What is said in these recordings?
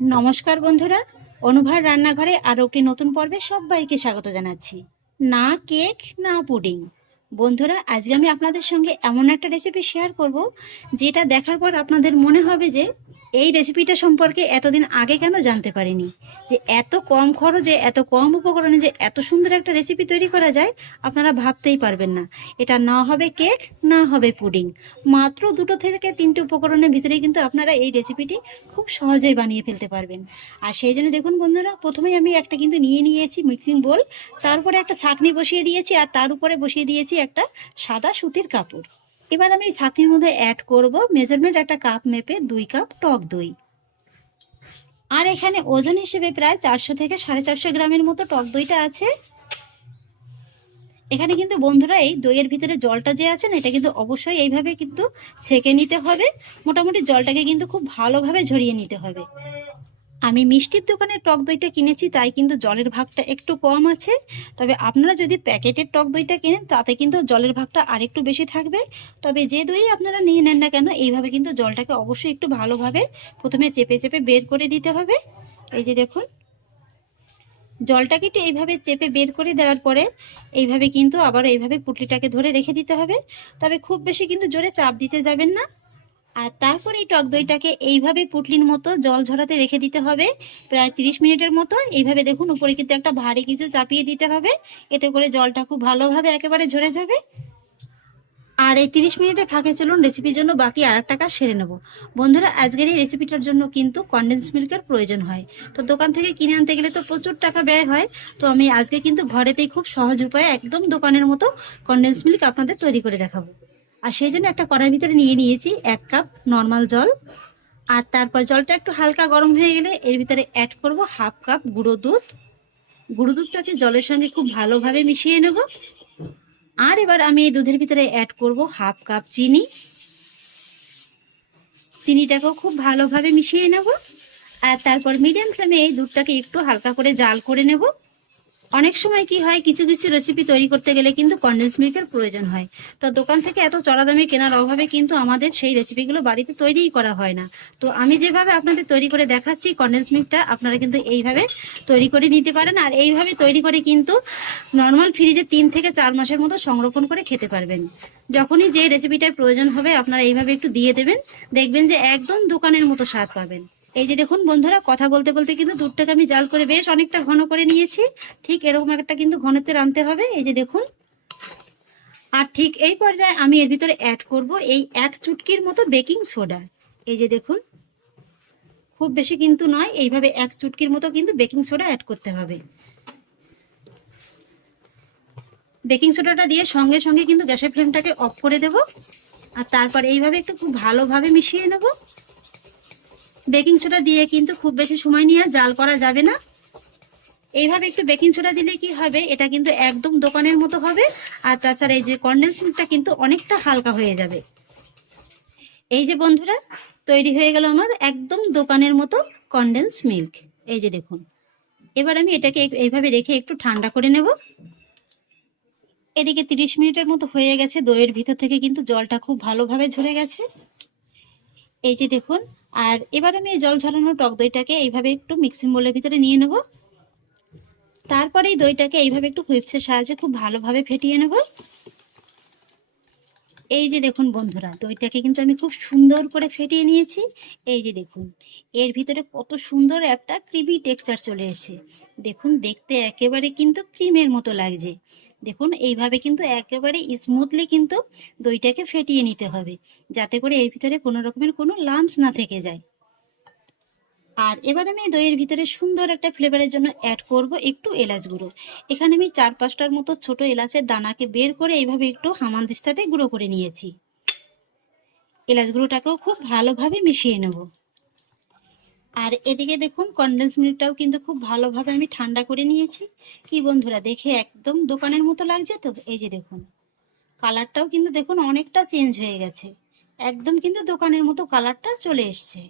নমস্কার বন্ধুরা, অনুভার রান্নাঘরে আরও একটি নতুন পর্বে সবাইকে স্বাগত জানাচ্ছি। না কেক না পুডিং। বন্ধুরা, আজকে আমি আপনাদের সঙ্গে এমন একটা রেসিপি শেয়ার করব, যেটা দেখার পর আপনাদের মনে হবে যে এই রেসিপিটা সম্পর্কে এতদিন আগে কেন জানতে পারিনি। যে এত কম খরচে, এত কম উপকরণে যে এত সুন্দর একটা রেসিপি তৈরি করা যায়, আপনারা ভাবতেই পারবেন না। এটা না হবে কেক, না হবে পুডিং। মাত্র দুটো থেকে তিনটে উপকরণের ভিতরেই কিন্তু আপনারা এই রেসিপিটি খুব সহজেই বানিয়ে ফেলতে পারবেন। আর সেই জন্য দেখুন বন্ধুরা, প্রথমেই আমি একটা কিন্তু নিয়েছি মিক্সিং বোল। তারপরে একটা ছাঁকনি বসিয়ে দিয়েছি, আর তার উপরে বসিয়ে দিয়েছি একটা সাদা সুতির কাপড়। এবার আমি এই ছাঁকনির মধ্যে অ্যাড করব মেজারমেন্ট একটা কাপ মেপে 2 কাপ টক দই। আর এখানে ওজন হিসেবে প্রায় 400 থেকে 450 গ্রামের মতো টক দইটা আছে। এখানে কিন্তু বন্ধুরা এই দইয়ের ভিতরে জলটা যে আছে না, এটা কিন্তু অবশ্যই এইভাবে কিন্তু ছেঁকে নিতে হবে। মোটামুটি জলটাকে কিন্তু খুব ভালোভাবে ঝরিয়ে নিতে হবে। আমি মিষ্টির দোকানে টক দইটা কিনেছি, তাই কিন্তু জলের ভাগটা একটু কম আছে। তবে আপনারা যদি প্যাকেটের টক দইটা কেনেন, তাতে কিন্তু জলের ভাগটা আরেকটু বেশি থাকবে। তবে যে দই আপনারা নিয়ে নেন না কেন, এইভাবে কিন্তু জলটাকে অবশ্যই একটু ভালোভাবে প্রথমে চেপে চেপে বের করে দিতে হবে। এই যে দেখুন, জলটাকে একটু এইভাবে চেপে বের করে দেওয়ার পরে এইভাবে কিন্তু আবার এইভাবে পুটলিটাকে ধরে রেখে দিতে হবে। তবে খুব বেশি কিন্তু জোরে চাপ দিতে যাবেন না। আর তারপরে এই টক দইটাকে এইভাবে পুটলির মতো জল ঝরাতে রেখে দিতে হবে প্রায় 30 মিনিটের মতো। এইভাবে দেখুন, উপরে কিন্তু একটা ভারী কিছু চাপিয়ে দিতে হবে, এতে করে জলটা খুব ভালোভাবে একেবারে ঝরে যাবে। আর এই 30 মিনিটের ফাঁকে চলুন রেসিপির জন্য বাকি আর একটা কাজ সেরে নেব। বন্ধুরা, আজকের এই রেসিপিটার জন্য কিন্তু কনডেন্স মিল্কের প্রয়োজন হয়। তো দোকান থেকে কিনে আনতে গেলে তো প্রচুর টাকা ব্যয় হয়। তো আমি আজকে কিন্তু ঘরেতেই খুব সহজ উপায়ে একদম দোকানের মতো কনডেন্স মিল্ক আপনাদের তৈরি করে দেখাবো। আর সেই জন্য একটা কড়াই ভিতরে নিয়েছি 1 কাপ নর্মাল জল। আর তারপর জলটা একটু হালকা গরম হয়ে গেলে এর ভিতরে অ্যাড করব হাফ কাপ গুঁড়ো দুধ। গুঁড়ো দুধটাকে জলের সঙ্গে খুব ভালোভাবে মিশিয়ে নেব। আর এবার আমি এই দুধের ভিতরে অ্যাড করব হাফ কাপ চিনি। চিনিটাকেও খুব ভালোভাবে মিশিয়ে নেব। আর তারপর মিডিয়াম ফ্লেমে এই দুধটাকে একটু হালকা করে জাল করে নেব। অনেক সময় কি হয়, কিছু কিছু রেসিপি তৈরি করতে গেলে কিন্তু কনডেন্স মিল্কের প্রয়োজন হয়। তো দোকান থেকে এত চড়া দামে কেনার অভাবে কিন্তু আমাদের সেই রেসিপিগুলো বাড়িতে তৈরিই করা হয় না। তো আমি যেভাবে আপনাদের তৈরি করে দেখাচ্ছি কনডেন্স মিল্কটা, আপনারা কিন্তু এইভাবে তৈরি করে নিতে পারেন। আর এইভাবে তৈরি করে কিন্তু নর্মাল ফ্রিজে 3 থেকে 4 মাসের মতো সংরক্ষণ করে খেতে পারবেন। যখনই যে রেসিপিটার প্রয়োজন হবে আপনারা এইভাবে একটু দিয়ে দেবেন, দেখবেন যে একদম দোকানের মতো স্বাদ পাবেন। এই যে দেখুন বন্ধুরা, কথা বলতে বলতে কিন্তু দুধটাকে আমি জাল করে বেশ অনেকটা ঘন করে নিয়েছি। ঠিক এরকম একটা কিন্তু ঘনত্বের আনতে হবে। এই যে দেখুন, আর ঠিক এই পর্যায়ে আমি এর ভিতরে অ্যাড করব এই 1 চুটকির মতো বেকিং সোডা। এই যে দেখুন, খুব বেশি কিন্তু নয়, এইভাবে 1 চুটকির মতো কিন্তু বেকিং সোডা অ্যাড করতে হবে। বেকিং সোডাটা দিয়ে সঙ্গে সঙ্গে কিন্তু গ্যাসের ফ্লেমটাকে অফ করে দেব। আর তারপর এইভাবে একটু খুব ভালোভাবে মিশিয়ে নেব। বেকিং সোডা দিয়ে কিন্তু খুব বেশি সময় নিয়ে জাল করা যাবে না। এইভাবে একটু বেকিং সোডা দিলে কি হবে, এটা কিন্তু একদম দোকানের মতো হবে। আর তাছাড়া এই যে কনডেন্স মিল্কটা কিন্তু অনেকটা হালকা হয়ে যাবে। এই যে বন্ধুরা, তৈরি হয়ে গেল আমার একদম দোকানের মতো কনডেন্স মিল্ক। এই যে দেখুন, এবার আমি এটাকে এইভাবে রেখে একটু ঠান্ডা করে নেব। এদিকে 30 মিনিটের মতো হয়ে গেছে, দইয়ের ভিতর থেকে কিন্তু জলটা খুব ভালোভাবে ঝরে গেছে। এই যে দেখুন, আর এবার আমি এই জল ঝরানো টক দইটাকে এইভাবে একটু মিক্সিং বোলের ভিতরে নিয়ে নেব। তারপরে এই দইটাকে এইভাবে একটু হুইপসের সাহায্যে খুব ভালোভাবে ফেটিয়ে নেব। এই যে দেখুন বন্ধুরা, দইটাকে কিন্তু আমি খুব সুন্দর করে ফেটিয়ে নিয়েছি। এই যে দেখুন, এর ভিতরে কত সুন্দর একটা ক্রিমি টেক্সচার চলে এসেছে। দেখুন, দেখতে একেবারে কিন্তু ক্রিমের মতো লাগছে। দেখুন, এইভাবে কিন্তু একেবারে স্মুথলি কিন্তু দইটাকে ফেটিয়ে নিতে হবে, যাতে করে এর ভিতরে কোনো রকমের কোনো লাম্পস না থেকে যায়। আর এবার আমি দইয়ের ভিতরে সুন্দর একটা ফ্লেভারের জন্য অ্যাড করব একটু এলাচ গুঁড়ো। এখানে আমি 4-5টার মতো ছোট এলাচের দানাকে বের করে এইভাবে একটু হামানদিস্তাতে গুঁড়ো করে নিয়েছি। এলাচ গুঁড়োটাকেও খুব ভালোভাবে মিশিয়ে নেব। আর এদিকে দেখুন, কনডেন্স মিল্কটাও কিন্তু খুব ভালোভাবে আমি ঠান্ডা করে নিয়েছি। কি বন্ধুরা, দেখে একদম দোকানের মতো লাগছে তো? এই যে দেখুন, কালারটাও কিন্তু দেখুন অনেকটা চেঞ্জ হয়ে গেছে, একদম কিন্তু দোকানের মতো কালারটা চলে এসছে।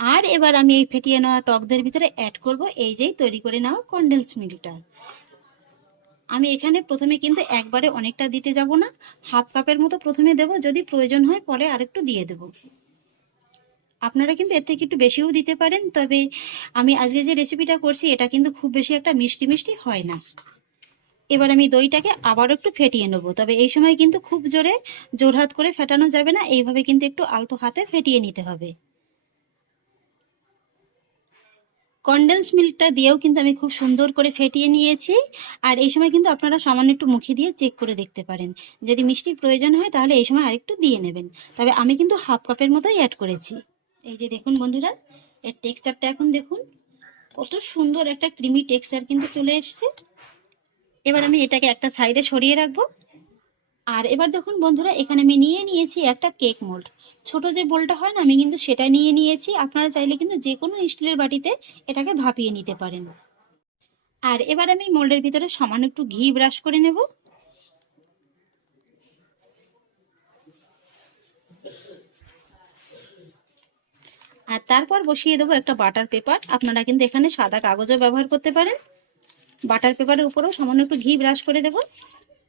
আর এবার আমি এই ফেটিয়ে নেওয়া টকদের ভিতরে অ্যাড করব এই যেই তৈরি করে নেওয়া কনডেন্স মিল্কটা। আমি এখানে প্রথমে কিন্তু একবারে অনেকটা দিতে যাব না, হাফ কাপের মতো প্রথমে দেব, যদি প্রয়োজন হয় পরে আরেকটু দিয়ে দেব। আপনারা কিন্তু এর থেকে একটু বেশিও দিতে পারেন, তবে আমি আজকে যে রেসিপিটা করছি এটা কিন্তু খুব বেশি একটা মিষ্টি মিষ্টি হয় না। এবার আমি দইটাকে আবারও একটু ফেটিয়ে নেবো, তবে এই সময় কিন্তু খুব জোরে জোরহাত করে ফেটানো যাবে না, এইভাবে কিন্তু একটু আলতো হাতে ফেটিয়ে নিতে হবে। কনডেন্স মিল্কটা দিয়েও কিন্তু আমি খুব সুন্দর করে ফেটিয়ে নিয়েছি। আর এই সময় কিন্তু আপনারা সামান্য একটু মুখে দিয়ে চেক করে দেখতে পারেন, যদি মিষ্টির প্রয়োজন হয় তাহলে এই সময় আরেকটু দিয়ে নেবেন। তবে আমি কিন্তু হাফ কাপের মতোই অ্যাড করেছি। এই যে দেখুন বন্ধুরা, এর টেক্সচারটা এখন দেখুন, কত সুন্দর একটা ক্রিমি টেক্সচার কিন্তু চলে এসছে। এবার আমি এটাকে একটা সাইডে সরিয়ে রাখবো। আর এবার দেখুন বন্ধুরা, এখানে আমি নিয়ে নিয়েছি একটা কেক মোল্ড। ছোট যে বোলটা হয় না, আমি কিন্তু সেটা নিয়ে নিয়েছি। আপনারা চাইলে কিন্তু যে কোনো স্টিলের বাটিতে এটাকে ভাপিয়ে নিতে পারেন। আর এবার আমি মোল্ডের ভিতরে সামান্য একটু ঘি ব্রাশ করে নেব। আর তারপর বসিয়ে দেবো একটা বাটার পেপার। আপনারা কিন্তু এখানে সাদা কাগজও ব্যবহার করতে পারেন। বাটার পেপারের উপরেও সামান্য একটু ঘি ব্রাশ করে দেবো।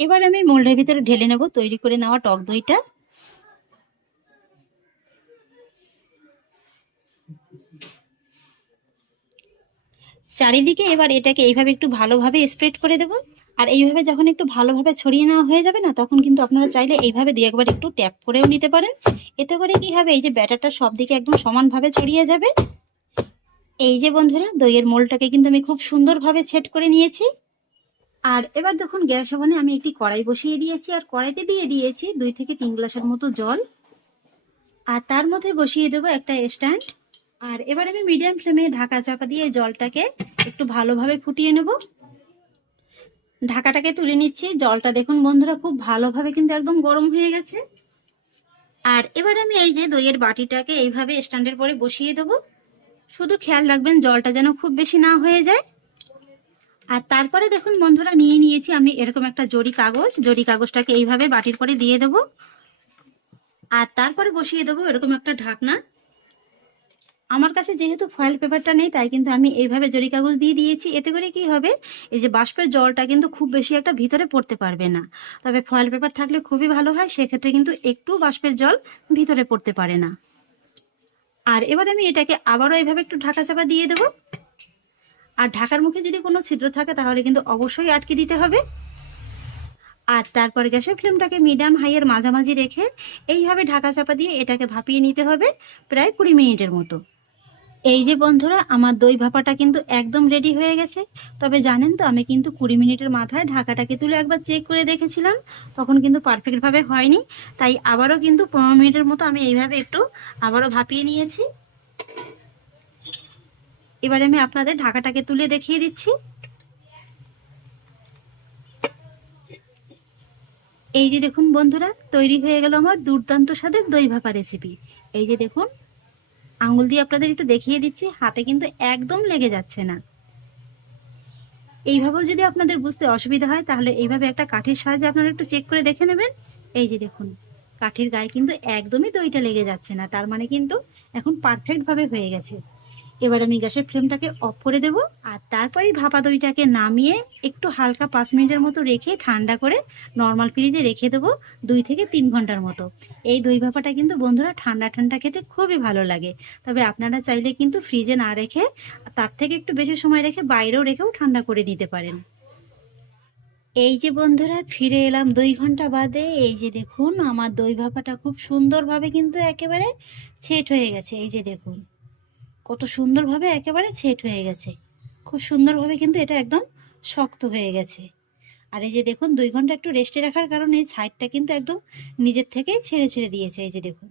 এবার আমি মোল্ডের ভিতরে ঢেলে নেব তৈরি করে নেওয়া টক দইটা। চারিদিকে এবার এটাকে এইভাবে একটু ভালোভাবে স্প্রেড করে দেব। আর এইভাবে যখন একটু ভালোভাবে ছড়িয়ে নেওয়া হয়ে যাবে না, তখন কিন্তু আপনারা চাইলে এইভাবে দুই একবার একটু ট্যাপ করেও নিতে পারেন। এতে করে কি হবে, এই যে ব্যাটারটা সব দিকে একদম সমানভাবে ছড়িয়ে যাবে। এই যে বন্ধুরা, দইয়ের মোলটাকে কিন্তু আমি খুব সুন্দরভাবে সেট করে নিয়েছি। আর এবার দেখুন, গ্যাস ওভেনে আমি একটি কড়াই বসিয়ে দিয়েছি, আর কড়াইতে দিয়ে দিয়েছি 2 থেকে 3 গ্লাসের মতো জল। আর তার মধ্যে বসিয়ে দেবো একটা স্ট্যান্ড। আর এবার আমি মিডিয়াম ফ্লেমে ঢাকা চাপা দিয়ে জলটাকে একটু ভালোভাবে ফুটিয়ে নেব। ঢাকাটাকে তুলে নিচ্ছি। জলটা দেখুন বন্ধুরা, খুব ভালোভাবে কিন্তু একদম গরম হয়ে গেছে। আর এবার আমি এই যে দইয়ের বাটিটাকে এইভাবে স্ট্যান্ডের পরে বসিয়ে দেবো। শুধু খেয়াল রাখবেন জলটা যেন খুব বেশি না হয়ে যায়। আর তারপরে দেখুন বন্ধুরা, নিয়ে নিয়েছি আমি এরকম একটা জরি কাগজ। জরি কাগজটাকে এইভাবে বাটির পরে দিয়ে দেবো। আর তারপরে বসিয়ে দেবো এরকম একটা ঢাকনা। আমার কাছে যেহেতু ফয়েল পেপারটা নেই, তাই কিন্তু আমি এইভাবে জরি কাগজ দিয়ে দিয়েছি। এতে করে কি হবে, এই যে বাষ্পের জলটা কিন্তু খুব বেশি একটা ভিতরে পড়তে পারবে না। তবে ফয়েল পেপার থাকলে খুবই ভালো হয়, সেক্ষেত্রে কিন্তু একটু বাষ্পের জল ভিতরে পড়তে পারে না। আর এবার আমি এটাকে আবারও এইভাবে একটু ঢাকা চাপা দিয়ে দেবো। আর ঢাকার মুখে যদি কোনো ছিদ্র থাকে তাহলে কিন্তু অবশ্যই আটকে দিতে হবে। আর তারপর গ্যাসের ফ্লেমটাকে মিডিয়াম হাইয়ের মাঝামাঝি রেখে এইভাবে ঢাকা চাপা দিয়ে এটাকে ভাপিয়ে নিতে হবে প্রায় 20 মিনিটের মতো। এই যে বন্ধুরা, আমার দই ভাপাটা কিন্তু একদম রেডি হয়ে গেছে। তবে জানেন তো, আমি কিন্তু 20 মিনিটের মাথায় ঢাকাটাকে তুলে একবার চেক করে দেখেছিলাম, তখন কিন্তু পারফেক্টভাবে হয়নি। তাই আবারও কিন্তু 15 মিনিটের মতো আমি এইভাবে একটু আবারও ভাপিয়ে নিয়েছি। এবারে আমি আপনাদের ঢাকাটাকে তুলে দেখিয়ে দিচ্ছি। এই যে দেখুন বন্ধুরা, তৈরি হয়ে গেল আমার দুর্দান্ত স্বাদের দই ভাপা রেসিপি। এই যে দেখুন, আঙুল দিয়ে আপনাদের একটু দেখিয়ে দিচ্ছি, হাতে কিন্তু একদম লেগে যাচ্ছে না। এইভাবেও যদি আপনাদের বুঝতে অসুবিধা হয়, তাহলে এইভাবে একটা কাঠির সাহায্যে আপনারা একটু চেক করে দেখে নেবেন। এই যে দেখুন, কাঠির গায়ে কিন্তু একদমই দইটা লেগে যাচ্ছে না, তার মানে কিন্তু এখন পারফেক্ট ভাবে হয়ে গেছে। এবার আমি গ্যাসের ফ্লেমটাকে অফ করে দেব। আর তারপরে ভাপা দইটাকে নামিয়ে একটু হালকা 5 মিনিটের মতো রেখে ঠান্ডা করে নর্মাল ফ্রিজে রেখে দেবো 2 থেকে 3 ঘন্টার মতো। এই দই ভাপাটা কিন্তু বন্ধুরা ঠান্ডা ঠান্ডা খেতে খুবই ভালো লাগে। তবে আপনারা চাইলে কিন্তু ফ্রিজে না রেখে তার থেকে একটু বেশি সময় রেখে বাইরেও রেখেও ঠান্ডা করে নিতে পারেন। এই যে বন্ধুরা, ফিরে এলাম 2 ঘন্টা বাদে। এই যে দেখুন, আমার দই ভাপাটা খুব সুন্দরভাবে কিন্তু একেবারে সেট হয়ে গেছে। এই যে দেখুন, কত সুন্দরভাবে একেবারে সেট হয়ে গেছে। খুব সুন্দরভাবে কিন্তু এটা একদম শক্ত হয়ে গেছে। আর এই যে দেখুন, 2 ঘন্টা একটু রেস্টে রাখার কারণে সাইডটা কিন্তু একদম নিজের থেকেই ছেড়ে ছেড়ে দিয়েছে। এই যে দেখুন,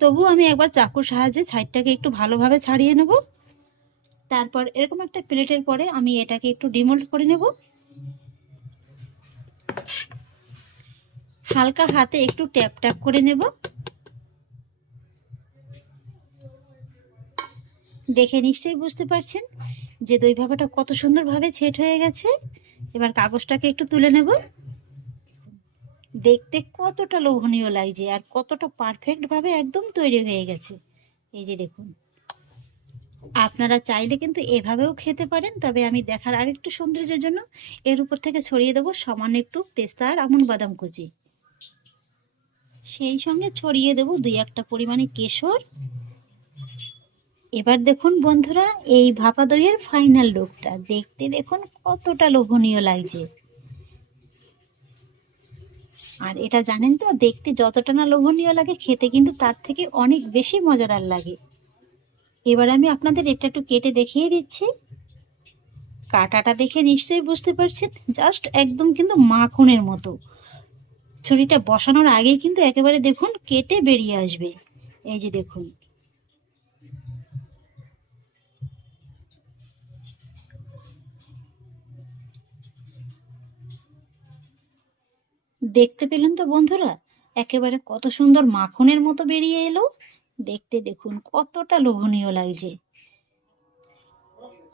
তবু আমি একবার চাকুর সাহায্যে সাইডটাকে একটু ভালোভাবে ছাড়িয়ে নেব। তারপর এরকম একটা প্লেটের পরে আমি এটাকে একটু ডিমোল্ড করে নেব। হালকা হাতে একটু ট্যাপ ট্যাপ করে নেব। দেখে নিশ্চয়ই বুঝতে পারছেন যে দই ভাপাটা কত সুন্দরভাবে সেট হয়ে গেছে। এবার কাগজটাকে একটু তুলে নেব। দেখতে কতটা লোভনীয় লাগছে আর কতটা পারফেক্ট ভাবে একদম তৈরি হয়ে গেছে। এই যে দেখুন, আপনারা চাইলে কিন্তু এভাবেও খেতে পারেন, তবে আমি দেখার আরেকটু সৌন্দর্যের জন্য এর উপর থেকে ছড়িয়ে দেবো সামান্য একটু পেস্তা আর আমন্ড বাদাম কুচি। সেই সঙ্গে ছড়িয়ে দেব 2-1টা পরিমাণে কেশর। এবার দেখুন বন্ধুরা, এই ভাপা দইয়ের ফাইনাল লুকটা দেখতে দেখুন কতটা লোভনীয় লাগছে। আর এটা জানেন তো, দেখতে যতটা না লোভনীয় লাগে, খেতে কিন্তু তার থেকে অনেক বেশি মজাদার লাগে। এবার আমি আপনাদের এটা একটু কেটে দেখিয়ে দিচ্ছি। কাটাটা দেখে নিশ্চয়ই বুঝতে পারছেন, জাস্ট একদম কিন্তু মাখনের মতো। ছুরিটা বসানোর আগেই কিন্তু একেবারে দেখুন কেটে বেরিয়ে আসবে। এই যে দেখুন, দেখতে পেলেন তো বন্ধুরা, একেবারে কত সুন্দর মাখনের মতো বেরিয়ে এলো। দেখতে দেখুন কতটা লোভনীয় লাগছে।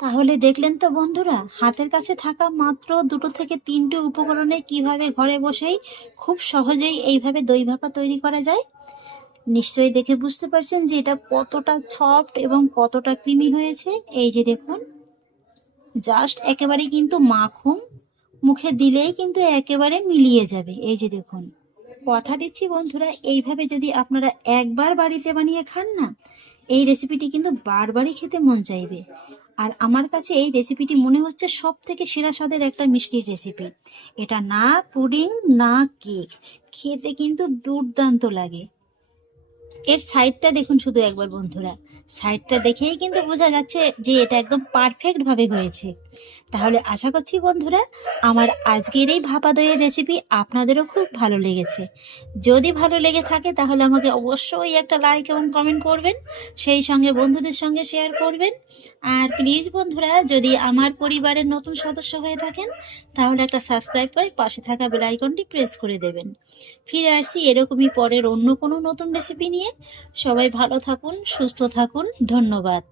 তাহলে দেখলেন তো বন্ধুরা, হাতের কাছে থাকা মাত্র 2 থেকে 3টে উপকরণে কিভাবে ঘরে বসেই খুব সহজেই এইভাবে দই ভাপা তৈরি করা যায়। নিশ্চয়ই দেখে বুঝতে পারছেন যে এটা কতটা সফট এবং কতটা ক্রিমি হয়েছে। এই যে দেখুন, জাস্ট একেবারে কিন্তু মাখন, মুখে দিলেই কিন্তু একেবারে মিলিয়ে যাবে। এই যে দেখুন, কথা দিচ্ছি বন্ধুরা, এইভাবে যদি আপনারা একবার বাড়িতে বানিয়ে খান না, এই রেসিপিটি কিন্তু বারবারই খেতে মন চাইবে। আর আমার কাছে এই রেসিপিটি মনে হচ্ছে সব থেকে সেরা স্বাদের একটা মিষ্টির রেসিপি। এটা না পুডিং না কেক, খেতে কিন্তু দুর্দান্ত লাগে। এর সাইডটা দেখুন শুধু একবার বন্ধুরা, সাইডটা দেখেই কিন্তু বোঝা যাচ্ছে যে এটা একদম পারফেক্ট ভাবে হয়েছে। তাহলে আশা করছি বন্ধুরা, আমার আজকের এই ভাপা দইয়ের রেসিপি আপনাদেরও খুব ভালো লেগেছে। যদি ভালো লেগে থাকে তাহলে আমাকে অবশ্যই একটা লাইক এবং কমেন্ট করবেন, সেই সঙ্গে বন্ধুদের সঙ্গে শেয়ার করবেন। আর প্লিজ বন্ধুরা, যদি আমার পরিবারের নতুন সদস্য হয়ে থাকেন তাহলে একটা সাবস্ক্রাইব করে পাশে থাকা বেল আইকনটি প্রেস করে দেবেন। ফিরে আসছি এরকমই পরের অন্য কোনো নতুন রেসিপি নিয়ে। সবাই ভালো থাকুন, সুস্থ থাকুন, ধন্যবাদ।